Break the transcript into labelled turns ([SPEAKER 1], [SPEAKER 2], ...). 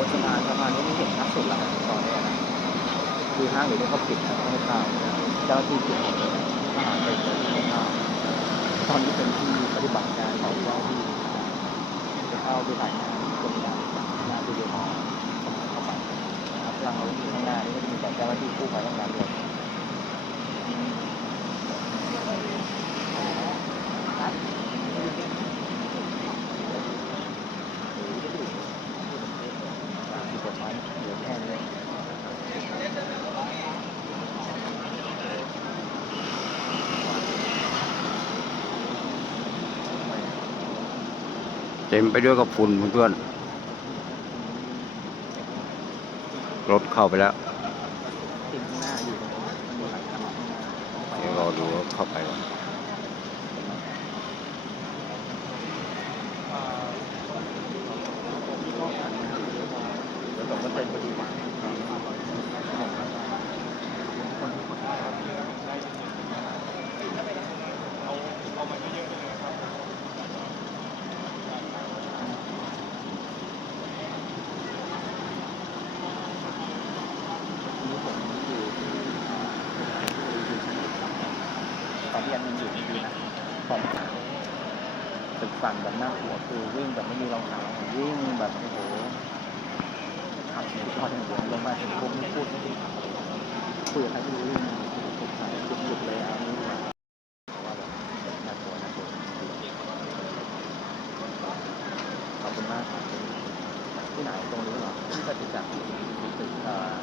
[SPEAKER 1] บนสะพานสะพานนี้ไม่เห็นชัดสุดละตอนนี้นะคือห้างหรือเขาปิดนะไม่ให้เข้าเจ้าที่ปิดหมดเลยทหารไปเลยไม่ทราบตอนนี้เป็นที่ปฏิบัติการของเจ้าที่จะเข้าไปถ่ายงานตรงนี้งานดูดีมอเข้าไปนะครับหลังเราอยู่ข้างหน้านี่ก็จะมีแต่เจ้าหน้าที่กู้ภัยต้องนั้นเลย ที่กฎหมายเหลือแค่นี้
[SPEAKER 2] เต็มไปด้วยกับฝุ่นเพื่อนๆรถเข้าไปแล้ว
[SPEAKER 1] ทีมข้างหน้าอยู่ตรงนี้มันมีหลายคันข้างหน้าต้องไป
[SPEAKER 2] เดี๋ยวรอดูว่าเข้าไปก่อน
[SPEAKER 1] เดี๋ยวผมก็เป็นพอดีวัน ตอนที่ยังอยู่ดีๆนะตอนตึกสั่นแบบน่ากลัวคือวิ่งแบบไม่มีรองเท้าวิ่งแบบโอ้โหขับหนีตอนอย่างเดียวลงมาถึงปุ๊บนี่พูดไม่ได้คุยกับใครไม่รู้เรื่องตกใจหยุดเลยเอานี้ดีกว่าว่าแบบน่ากลัวน่ากลัวขอบคุณมากที่ไหนตรงนี้เหรอที่จตุจักรตึกเอ่อ